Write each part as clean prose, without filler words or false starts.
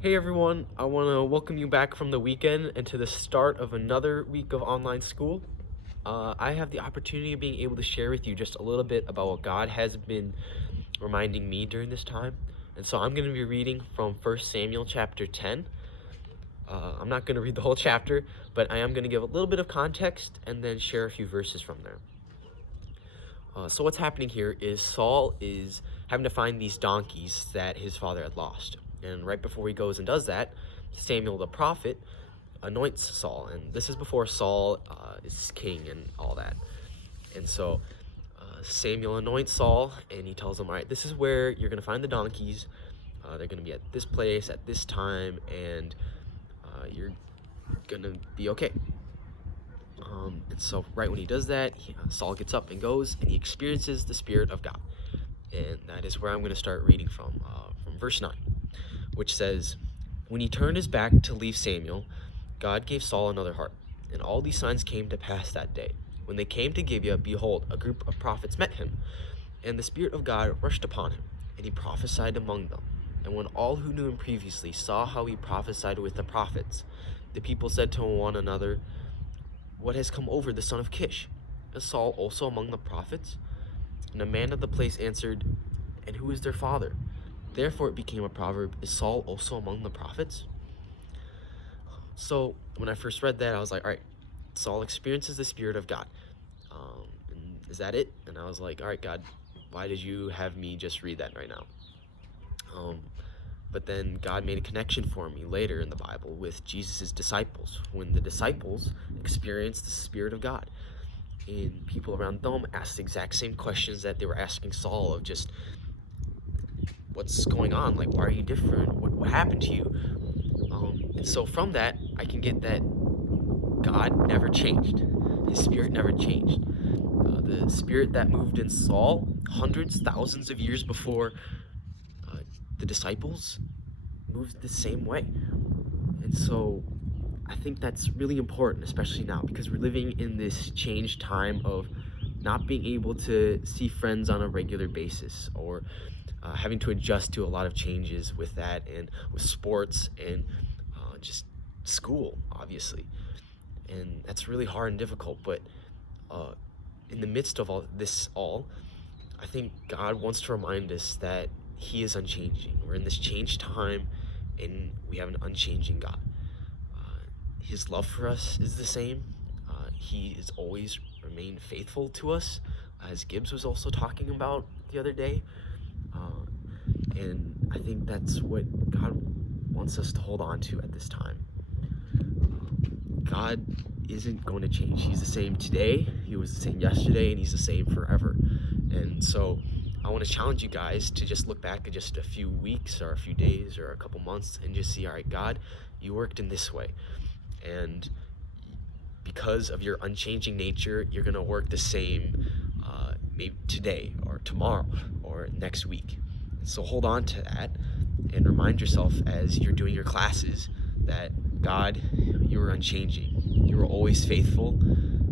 Hey everyone, I want to welcome you back from the weekend and to the start of another week of online school. I have the opportunity of being able to share with you just a little bit about what God has been reminding me during this time. And so I'm going to be reading from 1 Samuel chapter 10. I'm not going to read the whole chapter, but I am going to give a little bit of context and then share a few verses from there. So what's happening here is Saul is having to find these donkeys that his father had lost. And right before he goes and does that, Samuel the prophet anoints Saul. And this is before Saul is king and all that. And so Samuel anoints Saul and he tells him, all right, this is where you're going to find the donkeys. They're going to be at this place at this time, and you're going to be okay. And so right when he does that, Saul gets up and goes, and he experiences the Spirit of God. And that is where I'm going to start reading from verse 9, which says, "When he turned his back to leave Samuel, God gave Saul another heart. And all these signs came to pass that day. When they came to Gibeah, behold, a group of prophets met him. And the Spirit of God rushed upon him, and he prophesied among them. And when all who knew him previously saw how he prophesied with the prophets, the people said to one another, 'What has come over the son of Kish? Is Saul also among the prophets?' And a man of the place answered, 'And who is their father?' Therefore it became a proverb, 'Is Saul also among the prophets?'" So when I first read that, I was like, all right, Saul experiences the Spirit of God. And is that it? And I was like, all right, God, why did you have me just read that right now? But then God made a connection for me later in the Bible with Jesus' disciples, when the disciples experienced the Spirit of God. And people around them asked the exact same questions that they were asking Saul, of just, what's going on? Like, why are you different? What happened to you? And so from that, I can get that God never changed. His Spirit never changed. The Spirit that moved in Saul hundreds, thousands of years before the disciples moved the same way. And so I think that's really important, especially now, because we're living in this changed time of not being able to see friends on a regular basis, or having to adjust to a lot of changes with that, and with sports, and just school, obviously. And that's really hard and difficult, but in the midst of all this, I think God wants to remind us that he is unchanging. We're in this changed time, and we have an unchanging God. His love for us is the same. He has always remained faithful to us, as Gibbs was also talking about the other day. And I think that's what God wants us to hold on to at this time. God isn't going to change. He's the same today, he was the same yesterday, and he's the same forever. And so I want to challenge you guys to just look back at just a few weeks or a few days or a couple months and just see, all right, God, you worked in this way. And because of your unchanging nature, you're going to work the same maybe today or tomorrow or next week. So hold on to that and remind yourself as you're doing your classes that God, you are unchanging. You are always faithful.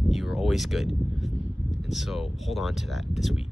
You are always good. And so hold on to that this week.